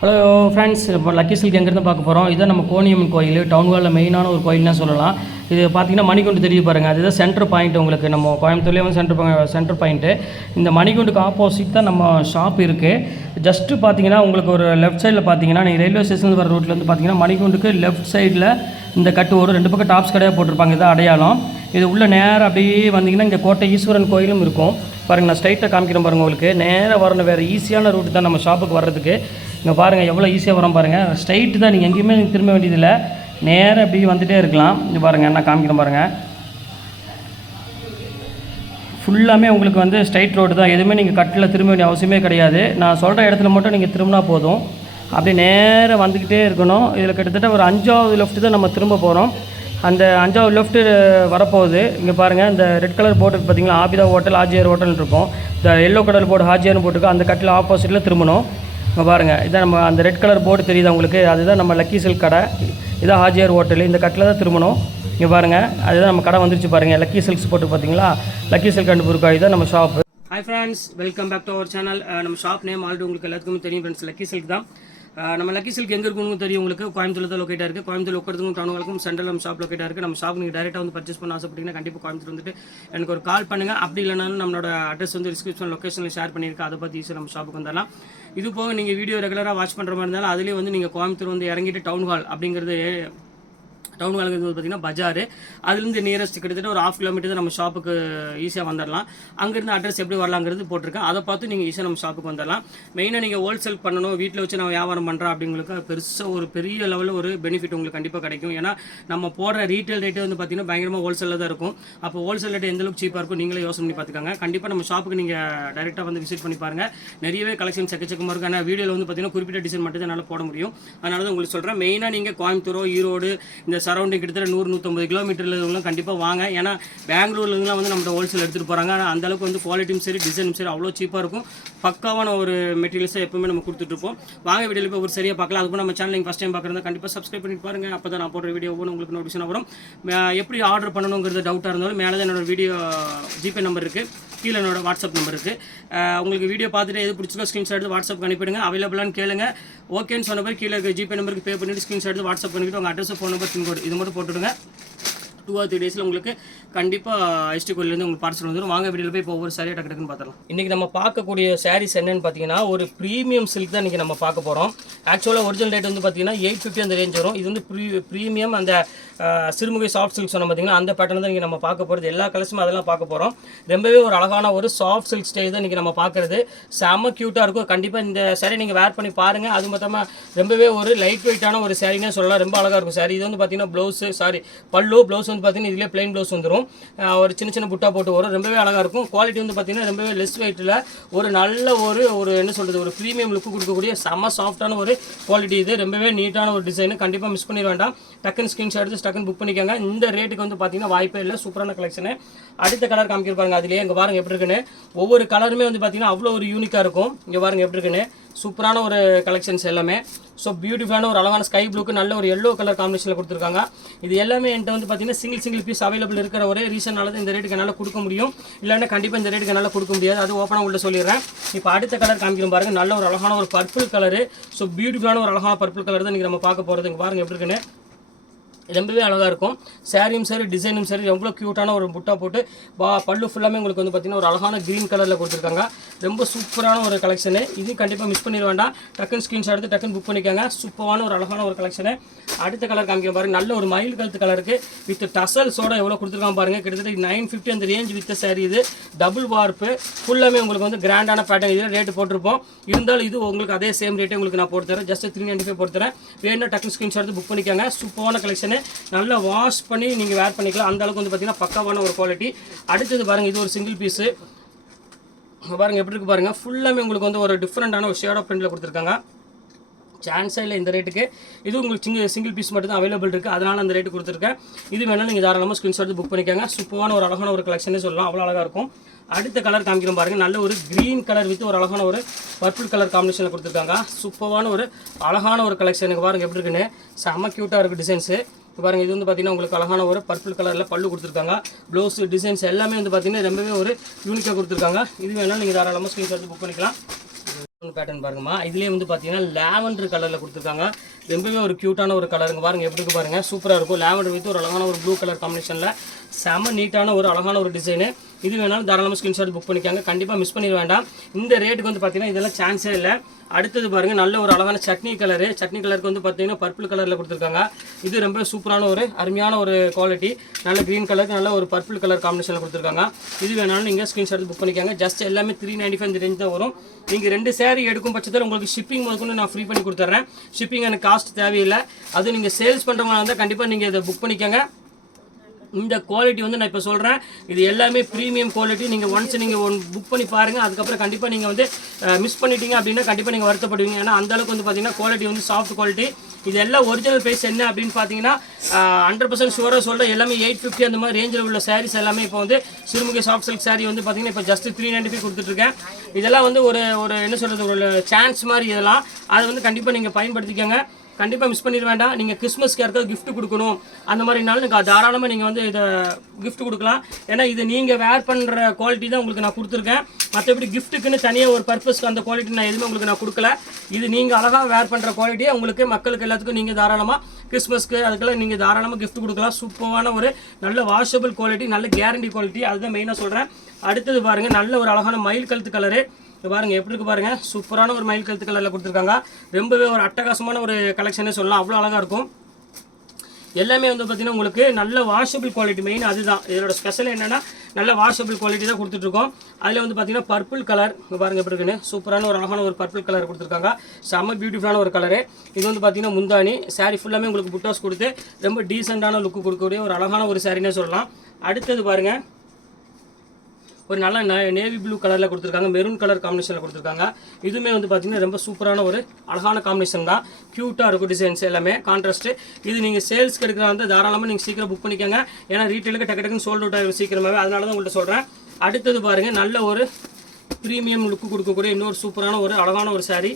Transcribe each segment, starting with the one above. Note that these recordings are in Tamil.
ஹலோ ஃப்ரெண்ட்ஸ், இப்போ லக்கி சில்க் எங்கேருந்து பார்க்க போகிறோம். இதுதான் நம்ம கோணியம்மன் கோயில், டவுன் ஹாலில் மெயினான ஒரு கோயில்னு சொல்லலாம். இது பார்த்தீங்கன்னா மணிகுண்டு தெரிய பாருங்கள், அதுதான் சென்டர் பாயிண்ட். உங்களுக்கு நம்ம கோயம்புத்தூர்லேயே வந்து சென்டர் பாயிண்ட்டு. இந்த மணிகுண்டுக்கு ஆப்போசிட் தான் நம்ம ஷாப் இருக்குது. ஜஸ்ட்டு பார்த்தீங்கன்னா உங்களுக்கு ஒரு லெஃப்ட் சைடில் பார்த்தீங்கன்னா நீங்கள் ரயில்வே ஸ்டேஷன் வர ரோட்லேருந்து பார்த்தீங்கன்னா மணிகுண்டுக்கு லெஃப்ட் சைடில் இந்த கட்டு ஒரு 2 பக்கம் டாப்ஸ் கடையாக போட்டிருப்பாங்க. இதான் அடையாளம். இது உள்ள நேராக அப்படியே வந்தீங்கன்னா இங்கே கோட்டை ஈஸ்வரன் கோயிலும் இருக்கும் பாருங்கள். நான் ஸ்ட்ரைட்டாக காமிக்கிறேன் பாருங்கள். உங்களுக்கு நேராக வரணும், வேறு ஈஸியான ரூட் தான் நம்ம ஷாப்புக்கு வர்றதுக்கு. இங்கே பாருங்கள் எவ்வளோ ஈஸியாக வரோம் பாருங்கள். ஸ்ட்ரைட்டு தான், நீங்கள் எங்கேயுமே திரும்ப வேண்டியதில்லை, நேராக அப்படி வந்துகிட்டே இருக்கலாம். இங்கே பாருங்கள், நான் காமிக்கிறேன் பாருங்கள். ஃபுல்லாமே உங்களுக்கு வந்து ஸ்ட்ரைட் ரோடு தான், எதுவுமே நீங்கள் கட்டில் திரும்ப வேண்டிய அவசியமே கிடையாது. நான் சொல்கிற இடத்துல மட்டும் நீங்கள் திரும்பினா போதும். அப்படியே நேராக வந்துக்கிட்டே இருக்கணும். இதில் கிட்டத்தட்ட ஒரு 5வது லெஃப்ட்டு தான் நம்ம திரும்ப போகிறோம். அந்த 5வது லெஃப்ட்டு வரப்போகுது. இங்கே பாருங்கள், இந்த ரெட் கலர் போர்டு பார்த்தீங்களா, ஆபிதா ஹோட்டல், ஆஜியார் ஹோட்டல் இருக்கும். இந்த எல்லோ கலர் போர்டு ஹாஜியார்னு போட்டுருக்கு. அந்த கட்டில் ஆப்போசிட்டில் திரும்பணும். இங்கே பாருங்கள், இதான் நம்ம அந்த ரெட் கலர் போர்டு தெரியுது உங்களுக்கு, அதுதான் நம்ம லக்கி சில்க் கடை. இதான் ஹாஜியார் ஹோட்டல். இந்த கட்டில் தான் திரும்பணும். இங்கே பாருங்கள், அதுதான் நம்ம கடை வந்துருச்சு பாருங்கள். லக்கி சில்க்ஸ் போட்டு பார்த்தீங்களா, லக்கி சில்க் அண்ட் புர்காய் தான் நம்ம shop. Hi friends, welcome back to our channel. நம்ம ஷாப் நேம் ஆல்ரெடி உங்களுக்கு எல்லாத்துக்குமே தெரியும் ஃப்ரெண்ட்ஸ், லக்கி சில்க் தான். நம்ம லக்கி சில்க் எங்கே இருக்குன்னு தெரியும் உங்களுக்கு, கோயம்புத்தூர் தான் லொக்கேட்டாக இருக்குது. கோயம்புத்தூர் உட்கிறதுக்கும் டவுனுக்கும் சென்ட்ரல் நம்ம ஷாப் லொக்கேட்டாக இருக்குது. நம்ம ஷாப் நீங்கள் டேரெக்டாக வந்து பர்ச்சேஸ் பண்ண ஆசைப்பட்டீங்கன்னா கண்டிப்பாக கோயம்புத்தூர் வந்துட்டு எனக்கு ஒரு கால் பண்ணுங்கள். அப்படி இல்லைனாலும் நம்மளோட அட்ரஸ் வந்து டிஸ்கிரிப்ஷன் லொக்கேஷனில் ஷேர் பண்ணியிருக்கேன், அதை பற்றி ஈஸியாக நம்ம ஷாப்புக்கு வந்துடலாம். இது போக நீங்கள் வீடியோ ரெகுலராக வாட்ச் பண்ணுற மாதிரி இருந்தாலும் அதுலேயே வந்து நீங்கள் கோயம்புத்தூர் வந்து இறங்கிட்டு டவுன் ஹால் அப்படிங்கிறது, டவுன் ஹாலுக்கு பார்த்தீங்கன்னா பஜார், அதுலேருந்து நியரஸ்ட் கிட்டத்தட்ட ஒரு 1/2 கிலோமீட்டர் தான் நம்ம ஷாப்புக்கு ஈஸியாக வந்துடலாம். அங்கேருந்து அட்ரஸ் எப்படி வரலாங்கிறது போட்டிருக்கேன், அதை பார்த்து நீங்கள் ஈஸியாக நம்ம ஷாப்புக்கு வந்துடலாம். மெயினாக நீங்கள் ஹோல்சேல் பண்ணணும், வீட்டில் வச்சு நான் வியாபாரம் பண்ணுறேன் அப்படிங்களுக்கு பெருசாக ஒரு பெரிய லெவலில் ஒரு பெனிஃபிட் உங்களுக்கு கண்டிப்பாக கிடைக்கும். ஏன்னா நம்ம போடுற ரீட்டைல் ரேட்டு வந்து பார்த்தீங்கன்னா பயங்கரமாக ஹோல்சேலில் தான் இருக்கும். அப்போ ஹோல்சேல் ரேட்டு எந்தளவுக்கு சீப்பாக இருக்கும் நீங்களே யோசனை பண்ணி பார்த்துக்காங்க. கண்டிப்பாக நம்ம ஷாப்புக்கு நீங்கள் டைரெக்டாக வந்து விசிட் பண்ணி பாருங்கள். நிறையவே கலெக்ஷன் செக்கச்சக்கமாக இருக்கும். ஆனால் வீடியோவில் வந்து பார்த்தீங்கன்னா குறிப்பிட்ட டிசைன் மட்டும் தான் என்னால் போட முடியும். அதனால தான் உங்களுக்கு சொல்கிறேன், மெயினாக நீங்கள் கோயம்புத்தூரோ ஈரோடு இந்த சரௌண்டிங் கிட்டத்தட்ட 100-150 கிலோமீட்டரில் இருக்கவங்களும் கண்டிப்பாக வாங்க. ஏன்னா பெங்களூர்லேருந்துலாம் வந்து நம்ம ஹோல்சேல் எடுத்துகிட்டு போகிறாங்க. ஆனால் அந்தளவுக்கு வந்து குவாலிட்டியும் சரி டிசைனும் சரி அவ்வளோ சீப்பாக இருக்கும். பக்காவான ஒரு மெட்டீரியல்ஸை எப்பவுமே நம்ம கொடுத்துட்ருப்போம். வாங்க வீடியோவில் போய் ஒரு சரியாக பார்க்கலாம். அதுக்கு நம்ம சேனல் நீங்கள் ஃபஸ்ட் டைம் பார்க்குறதா கண்டிப்பாக சப்ஸ்கிரைப் பண்ணிட்டு பாருங்கள். அப்போ தான் நான் போடுற வீடியோ ஒவ்வொரு உங்களுக்கு நோட்டிஃபிகேஷன் வரும். எப்படி ஆர்டர் பண்ணணுங்கிறது டவுட்டாக இருந்தாலும் மேலே தான் என்னோட வீடியோ ஜிபே நம்பர் இருக்குது, கீழே என்னோட வாட்ஸ்அப் நம்பர் இருக்குது. உங்களுக்கு வீடியோ பார்த்துட்டு எது பிடிச்சிக்கோ ஸ்க்ரீன்ஷாட் எடுத்து வாட்ஸ்அப் அனுப்பிடுங்க. அவைலபிளான்னு கேளுங்க. ஓகேன்னு சொன்ன மாதிரி கீழே ஜிபே நம்பருக்கு பே பண்ணிவிட்டு ஸ்க்ரீன்ஷாட் எடுத்து வாட்ஸ்அப் பண்ணிவிட்டு உங்கள் அட்ரஸ், ஃபோன் நம்பர், பின்கோடு இது மட்டும் போட்டுவிடுங்க. 2 or 3 டேஸில் உங்களுக்கு கண்டிப்பாக எஸ்டி கோயிலேருந்து உங்களுக்கு பார்சல் வந்துடும். வாங்க வீடியோவில் போய் இப்போ ஒவ்வொரு சாரியாக டக்குன்னு பார்த்துலாம். இன்றைக்கி நம்ம பார்க்கக்கூடிய சாரீஸ் என்னென்னு பார்த்தீங்கன்னா ஒரு ப்ரீமியம் சில்க் தான் இன்றைக்கி நம்ம பார்க்க போகிறோம். ஆக்சுவலாக ஒரிஜினல் ரேட் வந்து பார்த்தீங்கன்னா 850 அந்த ரேஞ்ச் வரும். இது வந்து ப்ரீமியம் அந்த சிறுமுகை சாஃப்ட் சில்க் சொன்ன பார்த்தீங்கன்னா அந்த பேட்டர்ன் தான் இன்றைக்கி நம்ம பார்க்க போகிறது. எல்லா கலர்ஸும் அதெல்லாம் பார்க்க போகிறோம். ரொம்பவே ஒரு அழகான ஒரு சாஃப்ட் சில்க் ஸ்டைல் தான் இன்றைக்கி நம்ம பார்க்குறது. செம்ம க்யூட்டாக இருக்கும். கண்டிப்பாக இந்த சாரீ நீங்கள் வேர் பண்ணி பாருங்கள். அது மொத்தமாக ரொம்பவே ஒரு லைட் வெயிட்டான ஒரு சாரீனே சொல்லலாம். ரொம்ப அழகாக இருக்கும் சாரீ. இது வந்து பார்த்தீங்கன்னா பல்லு ப்ளவுஸ் வந்து பார்த்தீங்கன்னா இதிலே பிளைன் ப்ளவுஸ் வந்துடும். ஒரு சின்ன புட்டா போட்டு வரும். ரொம்பவே அழகாக இருக்கும். குவாலிட்டி வந்து பார்த்தீங்கன்னா ரொம்பவே லெஸ் வெயிட்டில் ஒரு நல்ல ஒரு என்ன சொல்கிறது, ஒரு ப்ரீமியம் லுக்கு கொடுக்கக்கூடிய செம்ம சாஃப்டான ஒரு குவாலிட்டி. இது ரொம்பவே நீட்டான ஒரு டிசைனு. கண்டிப்பாக மிஸ் பண்ணிட வேண்டாம். டக்குன்னு ஸ்க்ரீன்ஷாட் எடுத்து டக்குன்னு புக் பண்ணிக்கோங்க. இந்த ரேட்டுக்கு வந்து பார்த்தீங்கன்னா வாய்ப்பே இல்லை. சூப்பரான கலெக்ஷனு. அடுத்த கலர் காமிக்கிருப்பாங்க. அதுலேயே இங்கே பாருங்கள் எப்படி இருக்குன்னு. ஒவ்வொரு கலருமே வந்து பார்த்தீங்கன்னா அவ்வளோ ஒரு யூனிக்காக இருக்கும். இங்கே பாருங்கள் எப்படி இருக்குன்னு. சூப்பரான ஒரு கலெக்ஷன்ஸ் எல்லாமே. ஸோ பியூட்டிஃபுல்லான ஒரு அழகான ஸ்கை ப்ளூக்கு நல்ல ஒரு எல்லோ கலர் காம்பினேஷனில் கொடுத்துருக்காங்க. இது எல்லாமே என்கிட்ட வந்து பார்த்தீங்கன்னா சிங்கிள் பீஸ் அவைலபிள் இருக்கிற ஒரே ரீசனால தான் இந்த ரேட்டுக்கு என்னால் கொடுக்க முடியும். இல்லைன்னா கண்டிப்பாக இந்த ரேட்டுக்கு என்னால் கொடுக்க முடியாது. அது ஓப்பனாக உள்ள சொல்லிடுறேன். இப்போ அடுத்த கலர் காமிக்கிறோம் பாருங்கள். நல்ல ஒரு அழகான ஒரு பர்பிள் கலரு. ஸோ பியூட்டிஃபுல்லான ஒரு அழகான பர்பிள் கலர் தான் இன்றைக்கி நம்ம பார்க்க போகிறது. இங்கே பாருங்கள் எப்படி இருக்குன்னு. ரொம்பவே அழகாக இருக்கும். சாரியும் சரி டிசைனும் சரி எவ்வளோ க்யூட்டான ஒரு புட்டா போட்டு பல்லு ஃபுல்லாமே உங்களுக்கு வந்து பார்த்திங்கன்னா ஒரு அழகான க்ரீன் கலரில் கொடுத்துருக்காங்க. ரொம்ப சூப்பரான ஒரு கலெக்ஷனு. இது கண்டிப்பாக மிஸ் பண்ணிட வேண்டாம். டக்குன்னு ஸ்க்ரீன்ஷாட் எடுத்து டக்குன்னு புக் பண்ணிக்கோங்க. சூப்பரான ஒரு அழகான ஒரு கலெக்ஷனு. அடுத்த கலர் காமிக்க பாருங்கள். நல்ல ஒரு மயில் கழுத்து கலருக்கு வித் டசல்ஸோட எவ்வளோ கொடுத்துருக்காங்க பாருங்கள். கிட்டத்தட்ட 950 அந்த ரேஞ்ச் வித் சாரி. இது டபுள் வார்ப்பு ஃபுல்லாமே உங்களுக்கு வந்து கிராண்டான பேட்டர்ன். இதில் ரேட்டு போட்டிருப்போம். இருந்தாலும் இது உங்களுக்கு அதே சேம் ரேட்டே உங்களுக்கு நான் போட்டு தரேன். ஜஸ்ட் 395 போட்டு தரேன். வேணும்னா டக்குன்னு ஸ்க்ரீன்ஷாட் எடுத்து புக் பண்ணிக்கோங்க. சூப்பரான கலெக்ஷனு. நல்லா வாஷ் பண்ணி நீங்கள் வேர் பண்ணிக்கலாம். அந்த அளவுக்கு வந்து பார்த்தீங்கன்னா பக்காவான ஒரு குவாலிட்டி. அடுத்தது பாருங்கள், இது ஒரு சிங்கிள் பீஸு. பாருங்கள் எப்படி இருக்குது பாருங்கள். ஃபுல்லாமே உங்களுக்கு வந்து ஒரு டிஃப்ரெண்ட்டான ஒரு ஷேட் ஆஃப் பிரிண்டில் கொடுத்துருக்காங்க. சான்ஸே இல்லை இந்த ரேட்டுக்கு. இது உங்களுக்கு சிங்கிள் பீஸ் மட்டும் தான் அவைலபிள் இருக்குது. அதனால் அந்த ரேட்டு கொடுத்துருக்கேன். இது வேணாலும் நீங்கள் தாராளமாக ஸ்க்ரீன்ஷாட் புக் பண்ணிக்கோங்க. சூப்பரான ஒரு அழகான ஒரு கலெக்ஷனே சொல்லலாம். அவ்வளோ அழகாக இருக்கும். அடுத்த கலர் காமிக்கிறோம் பாருங்கள். நல்ல ஒரு க்ரீன் கலர் வித் ஒரு அழகான ஒரு பர்பிள் கலர் காம்பினேஷனில் கொடுத்துருக்காங்க. சூப்பரான ஒரு அழகான ஒரு கலெக்ஷனுக்கு பாருங்கள் எப்படி இருக்குன்னு. செம்ம க்யூட்டாக இருக்குது டிசைன்ஸு. பாருங்கள், இது வந்து பார்த்தீங்கன்னா உங்களுக்கு அழகான ஒரு பர்பிள் கலரில் பல்லு கொடுத்துருக்காங்க. ப்ளவுஸ் டிசைன்ஸ் எல்லாமே வந்து பார்த்தீங்கன்னா ரொம்பவே ஒரு யூனிக்காக கொடுத்துருக்காங்க. இது வேணாலும் நீங்கள் தாராளமாக ஸ்க்ரீன்ஷாட் புக் பண்ணிக்கலாம். பேட்டர்ன் பாருங்கம்மா. இதுலேயே வந்து பார்த்தீங்கன்னா லாவெண்டர் கலரில் கொடுத்துருக்காங்க. ரொம்பவே ஒரு க்யூட்டான ஒரு கலருங்க. பாருங்கள் எப்படி இருக்கு பாருங்கள், சூப்பராக இருக்கும். லாவெண்டர் வித் ஒரு அழகான ஒரு ப்ளூ கலர் காம்பினேஷனில் செம்ம நீட்டான ஒரு அழகான ஒரு டிசைனு. இது வேணாலும் தாராளமாக ஸ்க்ரீன்ஷாட் புக் பண்ணிக்காங்க, கண்டிப்பாக மிஸ் பண்ணிட வேண்டாம். இந்த ரேட்டுக்கு வந்து பார்த்தீங்கன்னா இதெல்லாம் சான்ஸே இல்லை. அடுத்தது பாருங்கள், நல்ல ஒரு அழகான சட்னி கலருக்கு வந்து பார்த்தீங்கன்னா பர்பிள் கலரில் கொடுத்துருக்காங்க. இது ரொம்ப சூப்பரான ஒரு அருமையான ஒரு குவாலிட்டி. நல்ல க்ரீன் கலருக்கு நல்ல ஒரு பர்பிள் கலர் காம்பினேஷனில் கொடுத்துருக்காங்க. இது வேணாலும் நீங்கள் ஸ்க்ரீன்ஷாட் புக் பண்ணிக்காங்க. ஜஸ்ட் எல்லாமே 395 இந்த ரேஞ்ச் தான் வரும். நீங்கள் 2 சேரீ எடுக்கும் பட்சத்தில் உங்களுக்கு ஷிப்பிங் முதற்கொண்டு நான் ஃப்ரீ பண்ணி கொடுத்துட்றேன். ஷிப்பிங் எனக்கு காஸ்ட் தேவையில்லை. அதுவும் நீங்கள் சேல்ஸ் பண்ணுறவங்க இருந்தால் கண்டிப்பாக நீங்கள் இதை புக் பண்ணிக்கோங்க. இந்த குவாலிட்டி வந்து நான் இப்போ சொல்கிறேன், இது எல்லாமே ப்ரீமியம் குவாலிட்டி. நீங்கள் ஒன்ஸ் நீங்கள் புக் பண்ணி பாருங்கள். அதுக்கப்புறம் கண்டிப்பாக நீங்கள் வந்து மிஸ் பண்ணிட்டீங்க அப்படின்னா கண்டிப்பாக நீங்கள் வருத்தப்படுவீங்க. ஏன்னா அந்தளவுக்கு வந்து பார்த்தீங்கன்னா குவாலிட்டி வந்து சாஃப்ட் குவாலிட்டி. இது எல்லாம் ஒரிஜினல் ப்ரைஸ் என்ன அப்படின்னு பார்த்தீங்கன்னா 100% ஷுவராக சொல்கிறேன், எல்லாமே 850 அந்த மாதிரி ரேஞ்சில் உள்ள சாரீஸ் எல்லாமே இப்போ வந்து சிறுமுகை சாஃப்ட் சில்க் சாரீ வந்து பார்த்தீங்கன்னா இப்போ ஜஸ்ட் 395 கொடுத்துட்ருக்கேன். இதெல்லாம் வந்து ஒரு என்ன சொல்கிறது, ஒரு சான்ஸ் மாதிரி. இதெல்லாம் அதை வந்து கண்டிப்பாக நீங்கள் பயன்படுத்திக்கோங்க. கண்டிப்பாக மிஸ் பண்ணிட வேண்டாம். நீங்கள் கிறிஸ்மஸ்க்கு யாருக்காவது கிஃப்ட் கொடுக்கணும் அந்த மாதிரினாலும் நீங்கள் தாராளமாக நீங்கள் வந்து இதை கிஃப்ட் கொடுக்கலாம். ஏன்னா இது நீங்கள் வேர் பண்ணுற குவாலிட்டி தான் உங்களுக்கு நான் கொடுத்துருக்கேன். மற்றபடி கிஃப்ட்டுக்குன்னு தனியாக ஒரு பர்பஸ்க்கு அந்த குவாலிட்டி நான் எதுவுமே உங்களுக்கு நான் கொடுக்கல. இது நீங்கள் அழகாக வேர் பண்ணுற குவாலிட்டியை உங்களுக்கு மக்களுக்கு எல்லாத்துக்கும் நீங்கள் தாராளமாக கிறிஸ்மஸ்க்கு அதுக்கெல்லாம் நீங்கள் தாராளமாக கிஃப்ட் கொடுக்கலாம். சூப்பரான ஒரு நல்ல வாஷபிள் குவாலிட்டி, நல்ல கேரண்டி குவாலிட்டி, அதுதான் மெயினாக சொல்கிறேன். அடுத்தது பாருங்கள், நல்ல ஒரு அழகான மயில் கழுத்து கலரு. பாருங்கள் எப்படி இருக்கு பாருங்கள், சூப்பரான ஒரு மயில் கழுத்து கலரில் கொடுத்துருக்காங்க. ரொம்பவே ஒரு அட்டகாசமான ஒரு கலெக்ஷனே சொல்லலாம், அவ்வளோ அழகாக இருக்கும். எல்லாமே வந்து பார்த்தீங்கன்னா உங்களுக்கு நல்ல வாஷபிள் குவாலிட்டி, மெயின் அதுதான் இதோட ஸ்பெஷல். என்னென்னா நல்ல வாஷபிள் குவாலிட்டி தான் கொடுத்துட்ருக்கோம். அதில் வந்து பார்த்தீங்கன்னா பர்பிள் கலர் பாருங்கள் எப்படி இருக்குன்னு, சூப்பரான ஒரு அழகான ஒரு பர்பிள் கலர் கொடுத்துருக்காங்க. செம்ம பியூட்டிஃபுல்லான ஒரு கலரு. இது வந்து பார்த்தீங்கன்னா முந்தானி சாரீ ஃபுல்லாமே உங்களுக்கு புட்டாஸ் கொடுத்து ரொம்ப டீசெண்டான லுக்கு கொடுக்கக்கூடிய ஒரு அழகான ஒரு சாரினே சொல்லலாம். அடுத்தது பாருங்கள், ஒரு நல்ல நேவி ப்ளூ கலரில் கொடுத்துருக்காங்க, மெரூன் கலர் காம்பினேஷனில் கொடுத்துருக்காங்க. இதுவுமே வந்து பார்த்தீங்கன்னா ரொம்ப சூப்பரான ஒரு அழகான காம்பினேஷன் தான், க்யூட்டாக இருக்கும் டிசைன்ஸ் எல்லாமே கான்ட்ராஸ்ட்டு. இது நீங்கள் சேல்ஸ்க்கு எடுக்கிறதா வந்து தாராளமாக நீங்கள் சீக்கிரம் புக் பண்ணிக்கோங்க. ஏன்னா ரீட்டெயிலுக்கு டக்குன்னு சோல்ட் அவுட் ஆகிடும் சீக்கிரமாகவே, அதனால தான் உங்கள்கிட்ட சொல்கிறேன். அடுத்தது பாருங்கள், நல்ல ஒரு ப்ரீமியம் லுக்கு கொடுக்கக்கூடிய இன்னொரு சூப்பரான ஒரு அழகான ஒரு சாரீ.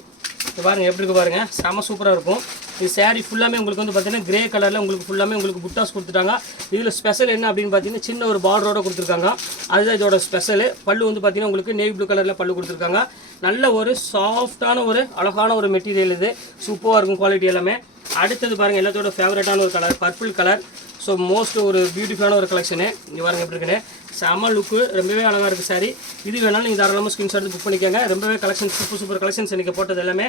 பாருங்கள் எப்படி இருக்கு பாருங்கள், செம்ம சூப்பராக இருக்கும். இது சாரீ ஃபுல்லாமே உங்களுக்கு வந்து பார்த்தீங்கன்னா கிரே கலரில் உங்களுக்கு ஃபுல்லாமே உங்களுக்கு புட்டாஸ் கொடுத்துட்டாங்க. இதில் ஸ்பெஷல் என்ன அப்படின்னு பார்த்தீங்கன்னா சின்ன ஒரு பார்டரோட கொடுத்துருக்காங்க, அதுதான் இதோட ஸ்பெஷலு. பல்லு வந்து பார்த்தீங்கன்னா உங்களுக்கு நேவி ப்ளூ கலரில் பல்லு கொடுத்துருக்காங்க. நல்ல ஒரு சாஃப்டான ஒரு அழகான ஒரு மெட்டீரியல், இது சூப்பராக இருக்கும் குவாலிட்டி எல்லாமே. அடுத்தது பாருங்கள், எல்லாத்தோட ஃபேவரட்டான ஒரு colour purple colour. So most ஒரு பியூட்டிஃபுல்லான ஒரு கலெக்ஷனு. இங்கே பாருங்கள் எப்படி இருக்குன்னு, செம்ம லுக்கு, ரொம்பவே அழகாக இருக்குது சாரி. இது வேணாலும் நீங்கள் தாராளமாக ஸ்க்ரீன்ஷாட் புக் பண்ணிக்கோங்க. ரொம்பவே கலெக்ஷன் சூப்பர் கலெக்ஷன்ஸ் எனக்கு போட்டது எல்லாமே.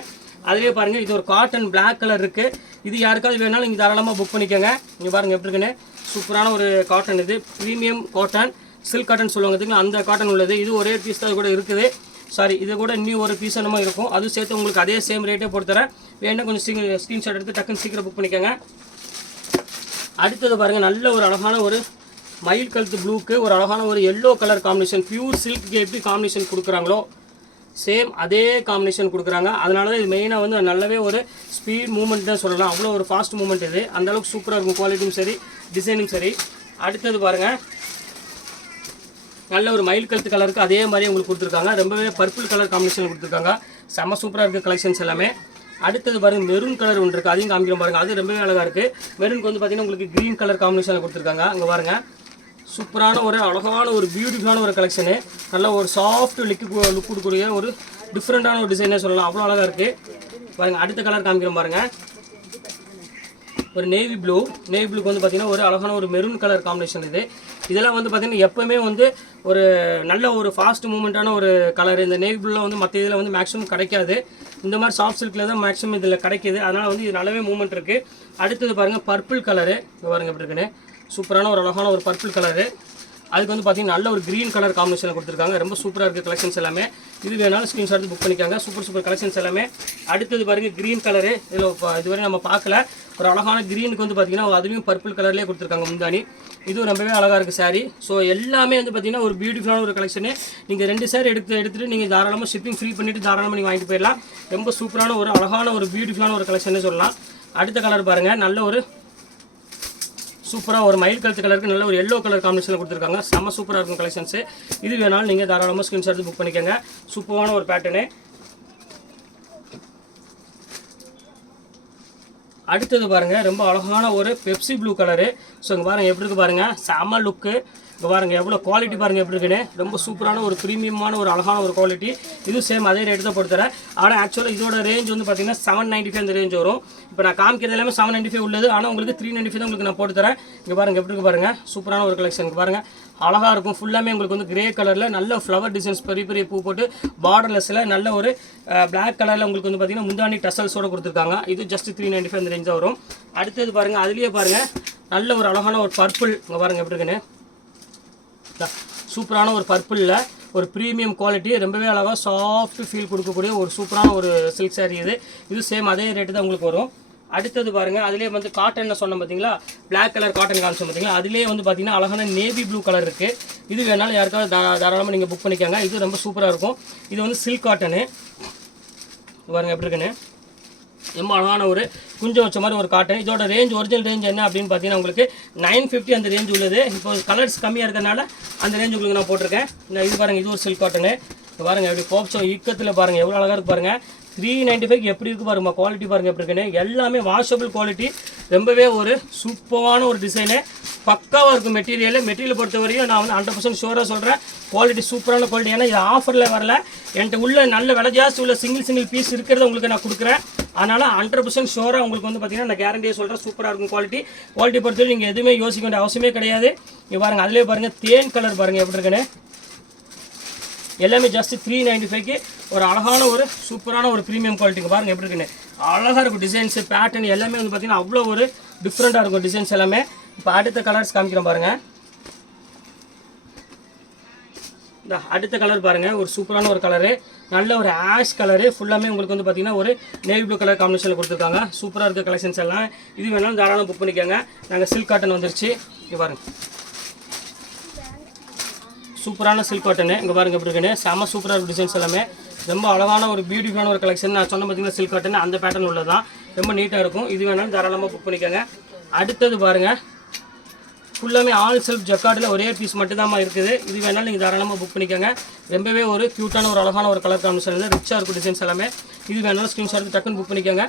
அதுலேயே பாருங்கள், இது ஒரு காட்டன் பிளாக் கலர் இருக்குது. இது யாருக்காவது வேணாலும் நீங்கள் தாராளமாக புக் பண்ணிக்கோங்க. இங்கே பாருங்கள் எப்படி இருக்குன்னு, சூப்பரான ஒரு காட்டன். இது ப்ரீமியம் காட்டன், சில்க் காட்டன் சொல்லுவாங்க, அந்த காட்டன் உள்ளது. இது ஒரே பீஸ் தான் கூட இருக்குது. சாரி, இது கூட இன்னும் ஒரு பீஸ் என்னமோ இருக்கும், அதுவும் சேர்த்து உங்களுக்கு அதே சேம் ரேட்டே போட்டுறேன். வேணால் கொஞ்சம் ஸ்க்ரீன்ஷாட் எடுத்து டக்குன்னு சீக்கிரம் புக் பண்ணிக்கோங்க. அடுத்தது பாருங்கள், நல்ல ஒரு அழகான ஒரு மயில் கழுத்து ப்ளூக்கு ஒரு அழகான ஒரு yellow colour combination. Pure silk எப்படி காம்பினேஷன் கொடுக்குறாங்களோ சேம் அதே காம்பினேஷன் கொடுக்குறாங்க. அதனால தான் இது மெயினாக வந்து நல்லாவே ஒரு ஸ்பீட் மூவ்மெண்ட் தான் சொல்லலாம். அவ்வளோ ஒரு ஃபாஸ்ட் மூவ்மெண்ட் இது, அந்தளவுக்கு சூப்பராக இருக்கும் குவாலிட்டியும் சரி டிசைனும் சரி. அடுத்தது பாருங்கள், நல்ல ஒரு மயில் கழுத்து கலருக்கு அதே மாதிரி உங்களுக்கு கொடுத்துருக்காங்க. ரொம்பவே பர்பிள் கலர் காம்பினேஷன் கொடுத்துருக்காங்க. செம்ம சூப்பராக இருக்குது கலெக்ஷன்ஸ் எல்லாமே. அடுத்தது பாருங்கள், மெரூன் கலர் ஒன்று இருக்குது, அதையும் காமிக்கிறோம் பாருங்கள். அது ரொம்பவே அழகாக இருக்குது. மெரூனுக்கு வந்து பார்த்தீங்கன்னா உங்களுக்கு க்ரீன் கலர் காம்பினேஷனில் கொடுத்துருக்காங்க. அங்கே பாருங்கள், சூப்பரான ஒரு அழகான ஒரு பியூட்டிஃபுல்லான ஒரு கலெக்ஷனு. நல்ல ஒரு சாஃப்ட் லுக் கொடுக்கக்கூடிய ஒரு டிஃப்ரெண்ட்டான ஒரு டிசைனே சொல்லலாம், அவ்வளோ அழகாக இருக்குது பாருங்கள். அடுத்த கலர் காமிக்கிறோம் பாருங்கள், ஒரு நேவி ப்ளூக்கு வந்து பார்த்திங்கன்னா ஒரு அழகான ஒரு மெரூன் கலர் காம்பினேஷன். இதெல்லாம் வந்து பார்த்திங்கன்னா எப்போவுமே வந்து ஒரு நல்ல ஒரு ஃபாஸ்ட் மூமெண்ட்டான ஒரு கலர். இந்த நேவி ப்ளூவில் வந்து மற்ற இதில் வந்து மேக்ஸிமம் கிடைக்காது, இந்த மாதிரி சாஃப்ட் சில்கில் தான் மேக்ஸிமம் இதில் கிடைக்கிது. அதனால் வந்து இது நல்லாவே மூமெண்ட் இருக்குது. அடுத்தது பாருங்கள், பர்பிள் கலரு. பாருங்கள் எப்படி இருக்குன்னு, சூப்பரான ஒரு அழகான ஒரு பர்பிள் கலரு. அதுக்கு வந்து பார்த்தீங்கன்னா நல்ல ஒரு க்ரீன் கலர் காம்பினேஷனில் கொடுத்துருக்காங்க. ரொம்ப சூப்பராக இருக்குது கலெக்ஷன்ஸ் எல்லாமே. இது வேணாலும் ஸ்க்ரீன்ஷாட் புக் பண்ணிக்காங்க. சூப்பர் கலெக்ஷன்ஸ் எல்லாமே. அடுத்தது பாருங்கள், க்ரீன் கலரு. இதில் இதுவரை நம்ம பார்க்கல, ஒரு அழகான க்ரீனுக்கு வந்து பார்த்தீங்கன்னா அதுலேயும் பர்பிள் கலர்லேயே கொடுத்துருக்காங்க முந்தானி. இதுவும் ரொம்பவே அழகாக இருக்குது சாரீ. ஸோ எல்லாமே வந்து பார்த்தீங்கன்னா ஒரு பியூட்டிஃபுல்லான ஒரு கலெக்ஷனு. நீங்கள் 2 சாரி எடுத்துகிட்டு நீங்கள் தாராளமாக ஷிப்பிங் ஃப்ரீ பண்ணிவிட்டு தாராளமாக நீங்கள் வாங்கிட்டு போயிடலாம். ரொம்ப சூப்பரான ஒரு அழகான ஒரு பியூட்டிஃபுல்லான ஒரு கலெக்ஷனே சொல்லலாம். அடுத்த கலர் பாருங்கள், நல்ல ஒரு சூப்பராக ஒரு மயில் கழுத்து கலருக்கு நல்ல ஒரு எல்லோ கலர் காம்பினேஷனில் கொடுத்துருக்காங்க. செம்ம சூப்பராக இருக்கும் கலெக்ஷன்ஸு. இது வேணாலும் நீங்கள் தாராளமாக ஸ்க்ரீன்ஷாட் புக் பண்ணிக்கோங்க. சூப்பரான ஒரு பேட்டர்னு. அடுத்தது பாருங்கள், ரொம்ப அழகான ஒரு பெப்சி ப்ளூ கலரு. ஸோ இங்கே பாருங்கள் எப்படி இருக்குது பாருங்கள், செம்ம லுக்கு. இப்போ பாருங்கள் எவ்வளோ குவாலிட்டி பாருங்கள் எப்படி இருக்குன்னு. ரொம்ப சூப்பரான ஒரு ப்ரீமியமான ஒரு அழகான ஒரு குவாலிட்டி. இது சேம் அதே ரேட்டு தான் போட்டுத்தரேன். ஆனால் ஆக்சுவலாக இதோட ரேஞ்ச் வந்து பார்த்தீங்கன்னா 795 அந்த ரேஞ்ச் வரும். இப்போ நான் காமிக்கிறது எல்லாமே 795 உள்ளது. ஆனால் உங்களுக்கு 395 தான் உங்களுக்கு நான் போட்டுத்தரேன். இங்கே பாருங்கள் எப்படி இருக்கு பாருங்கள். சூப்பரான ஒரு கலெக்ஷன் பாருங்கள். அழகாக இருக்கும். ஃபுல்லாமே உங்களுக்கு வந்து கிரே கலரில் நல்ல ஃப்ளவர் டிசைன்ஸ் பெரிய பெரிய பூ போட்டு பார்டர்லெஸில் நல்ல ஒரு பிளாக் கலரில் உங்களுக்கு வந்து பார்த்தீங்கன்னா முந்தானி டசல்ஸோடு கொடுத்துருக்காங்க. இது ஜஸ்ட் 395 அந்த ரேஞ்சாக வரும். அடுத்தது பாருங்கள் அதுலேயே பாருங்கள் நல்ல ஒரு அழகான ஒரு பர்பிள். இங்கே பாருங்கள் எப்படி இருக்குன்னு. சூப்பரான ஒரு பர்பிளில் ஒரு ப்ரீமியம் குவாலிட்டி ரொம்பவே அழகாக சாஃப்ட் ஃபீல் கொடுக்கக்கூடிய ஒரு சூப்பரான ஒரு சில்க் சாரீ இது. இது சேம் அதே ரேட்டு தான் உங்களுக்கு வரும். அடுத்தது பாருங்கள் அதுலேயே வந்து காட்டன் சொன்னோம் பார்த்தீங்களா, பிளாக் கலர் காட்டன் காமிச்சோம் பார்த்தீங்களா, அதுலேயே வந்து பார்த்தீங்கன்னா அழகான நேவி ப்ளூ கலர் இருக்குது. இது வேணாலும் யாருக்காவது தாராளமாக நீங்கள் புக் பண்ணிக்கோங்க. இது ரொம்ப சூப்பராக இருக்கும். இது வந்து சில்க் காட்டனு பாருங்கள் எப்படி இருக்குன்னு. ரொம்ப அழகான ஒரு குஞ்சம் வச்ச மாதிரி ஒரு காட்டன். இதோட ரேஞ்ச் ஒரிஜினல் ரேஞ்ச் என்ன அப்படின்னு பார்த்தீங்கன்னா உங்களுக்கு 950 அந்த ரேஞ்ச் உள்ளது. இப்போ கலர்ஸ் கம்மியாக இருக்கிறதுனால அந்த ரேஞ்ச் உங்களுக்கு நான் போட்டிருக்கேன். இது பாருங்கள் இது ஒரு சில்க் காட்டனு. பாருங்கள் எப்படி போப்சம் இக்கத்தில் பாருங்கள் எவ்வளோ அழகாக இருக்குது பாருங்கள். 395 எப்படி இருக்குது பாருங்கள். குவாலிட்டி பாருங்கள் எப்படி இருக்குன்னு. எல்லாமே வாஷபிள் குவாலிட்டி. ரொம்பவே ஒரு சூப்பரான ஒரு டிசைனு. பக்காவாக இருக்கும் மெட்டீரியல் பொறுத்த வரையும் நான் வந்து 100% ஷோராக சொல்கிறேன். குவாலிட்டி சூப்பரான குவாலிட்டி. ஏன்னா இது ஆஃபரில் வரல, என்கிட்ட உள்ள நல்ல விலை ஜாஸ்தி உள்ள சிங்கிள் பீஸ் இருக்கிறத உங்களுக்கு நான் கொடுக்குறேன். அதனால் 100% ஷோராக உங்களுக்கு வந்து பார்த்தீங்கன்னா நான் கேரண்டியாக சொல்கிறேன். சூப்பராக இருக்கும் குவாலிட்டி பொறுத்தவரை நீங்கள் எதுவுமே யோசிக்க வேண்டிய அவசியமே கிடையாது. இங்கே பாருங்கள் அதிலே பாருங்கள் தேன் கலர் பாருங்கள் எப்படி இருக்குன்னு. எல்லாமே ஜஸ்ட் 395க்கு ஒரு அழகான ஒரு சூப்பரான ஒரு ப்ரீமியம் குவாலிட்டிங்க பாருங்கள் எப்படி இருக்குன்னு. அழகாக இருக்கும் டிசைன்ஸு பேட்டர்ன் எல்லாமே வந்து பார்த்தீங்கன்னா அவ்வளோ ஒரு டிஃப்ரெண்ட்டாக இருக்கும் டிசைன்ஸ் எல்லாமே. இப்போ அடுத்த கலர்ஸ் காமிக்கிறேன் பாருங்கள். இந்த அடுத்த கலர் பாருங்கள் ஒரு சூப்பரான ஒரு கலரு, நல்ல ஒரு ஆஷ் கலரு. ஃபுல்லாமே உங்களுக்கு வந்து பார்த்தீங்கன்னா ஒரு நேவி ப்ளூ கலர் காம்பினேஷனில் கொடுத்துருக்காங்க. சூப்பராக இருக்க கலெக்ஷன்ஸ் எல்லாம். இது வேணாலும் தாராளமாக புக் பண்ணிக்கோங்க. நாங்கள் சில்க் காட்டன் வந்துருச்சு. இங்கே பாருங்கள் சூப்பரான சில்க் காட்டனு. இங்கே பாருங்கள் எப்படி இருக்குன்னு. செம்ம சூப்பராக இருக்கும் டிசைன்ஸ் எல்லாமே. ரொம்ப அழகான ஒரு பியூட்டிஃபுல்லான ஒரு கலெக்ஷன். நான் சொன்ன பார்த்தீங்கன்னா சில்க் காட்டன் அந்த பேட்டர்ன் உள்ளதான். ரொம்ப நீட்டாக இருக்கும். இது வேணாலும் தாராளமாக புக் பண்ணிக்கோங்க. அடுத்தது பாருங்கள் ஃபுல்லாமே ஆல் செல்ஃப் ஜக்கார்டில் ஒரே பீஸ் மட்டும்தான் இருக்குது. இது வேணாலும் நீங்கள் தாராளமாக புக் பண்ணிக்கோங்க. ரொம்பவே ஒரு க்யூட்டான ஒரு அழகான ஒரு கலர் காம்பினேஷன். ரிச்சாக இருக்கும் டிசைன்ஸ் எல்லாமே. இது வேணாலும் ஸ்க்ரீன்ஷாட் டக்குன்னு புக் பண்ணிக்கோங்க.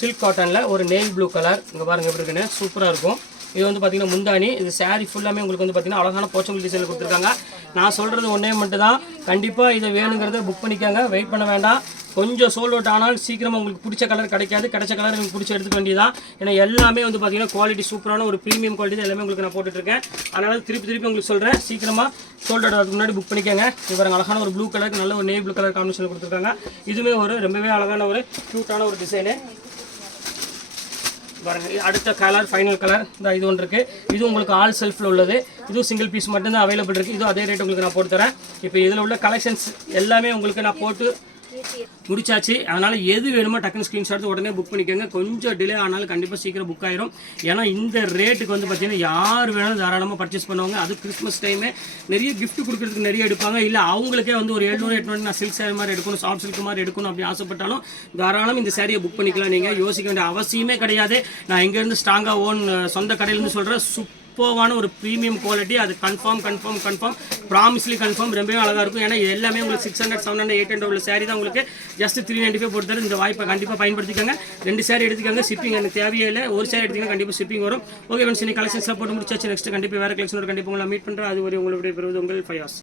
சில்க் காட்டனில் ஒரு நேவி ப்ளூ கலர். இங்கே பாருங்கள் எப்படி இருக்குன்னு. சூப்பராக இருக்கும். இது வந்து பார்த்தீங்கன்னா முந்தானி. இது சாரீ ஃபுல்லாமே உங்களுக்கு வந்து பார்த்தீங்கன்னா அழகான போச்சம்பள்ளி டிசைனில் கொடுத்துருக்காங்க. நான் சொல்கிறது ஒன்றே மட்டும் தான். கண்டிப்பாக இதை வேணுங்கிறத புக் பண்ணிக்கோங்க. வெயிட் பண்ண வேண்டாம். கொஞ்சம் சோல்ட் அவுட் ஆனால் சீக்கிரமாக உங்களுக்கு பிடிச்ச கலர் கிடைக்காது. கிடைச்ச கலர் உங்களுக்கு பிடிச்ச எடுத்துக்க வேண்டியதான். ஏன்னா எல்லாமே வந்து பார்த்தீங்கன்னா குவாலிட்டி சூப்பரான ஒரு ப்ரீமியம் குவாலிட்டி எல்லாமே உங்களுக்கு நான் போட்டுட்ருக்கேன். அதனால் திருப்பி உங்களுக்கு சொல்கிறேன், சீக்கிரமாக சோல்ட் அவுட் ஆகிறதுக்கு முன்னாடி புக் பண்ணிக்கோங்க. இவங்க அழகான ஒரு ப்ளூ கலருக்கு நல்ல ஒரு நேவி ப்ளூ கலர் காம்பினேஷனில் கொடுத்துருக்காங்க. இதுவுமே ஒரு ரொம்பவே அழகான ஒரு க்யூட்டான ஒரு டிசைனு பாருங்கள். அடுத்த கலர் ஃபைனல் கலர் இந்த இது ஒன்று இருக்குது. இது உங்களுக்கு ஆல் செல்ஃபில் உள்ளது. இதுவும் சிங்கிள் பீஸ் மட்டும்தான் அவைலபிள் இருக்குது. இதுவும் அதே ரேட் உங்களுக்கு நான் போட்டு தரேன். இப்போ இதில் உள்ள கலெக்ஷன்ஸ் எல்லாமே உங்களுக்கு நான் போட்டு முடிச்சாச்சு. அதனால் எது வேணுமோ டக்குன்னு ஸ்க்ரீன்ஷாட் உடனே புக் பண்ணிக்கோங்க. கொஞ்சம் டிலே ஆனாலும் கண்டிப்பாக சீக்கிரம் புக் ஆயிரும். ஏன்னா இந்த ரேட்டுக்கு வந்து பார்த்தீங்கன்னா யார் வேணாலும் தாராளமாக பர்ச்சேஸ் பண்ணுவாங்க. அது கிறிஸ்மஸ் டைமு நிறைய கிஃப்ட் கொடுக்குறதுக்கு நிறைய எடுப்பாங்க. இல்லை அவங்களுக்கே வந்து ஒரு 700-800 நான் சில்க் சாரி மாதிரி எடுக்கணும், சாஃப்ட் சில்க் மாதிரி எடுக்கணும் அப்படின்னு ஆசைப்பட்டாலும் தாராளம் இந்த சாரியை புக் பண்ணிக்கலாம். நீங்கள் யோசிக்க வேண்டிய அவசியமே கிடையாது. நான் எங்கேருந்து ஸ்ட்ராங்காக சொந்த கடையிலேருந்து சொல்கிறேன். சூப்பரான ஒரு ப்ரீமியம் குவாலிட்டி. அது கன்ஃபார்ம் ப்ராமிஸ்லி கன்ஃபார்ம். ரொம்பவே அழகாக இருக்கும். ஏன்னா எல்லாமே உங்களுக்கு 600, 700, 800 உள்ள சாரி தான் உங்களுக்கு ஜஸ்ட் 395 பொறுத்தவரை. இந்த வாய்ப்பை கண்டிப்பாக பயன்படுத்திக்கோங்க. 2 சாரி எடுத்துக்கோங்க. ஷிப்பிங் எனக்கு தேவையே இல்லை. ஒரு சாரி எடுத்துக்கோங்க, கண்டிப்பாக ஷிப்பிங் வரும். ஓகே ஃப்ரெண்ட்ஸ், இன்னைக்கு கலெக்ஷன்ஸ் போட்டு முடிச்சாச்சு. நெக்ஸ்ட் கண்டிப்பாக வேறு கலெக்ஷனோட கண்டிப்பாக உங்களை மீட் பண்ணுறேன். அது ஒரு உங்களுடைய பெறுவது உங்கள் ஃபயாஸ்.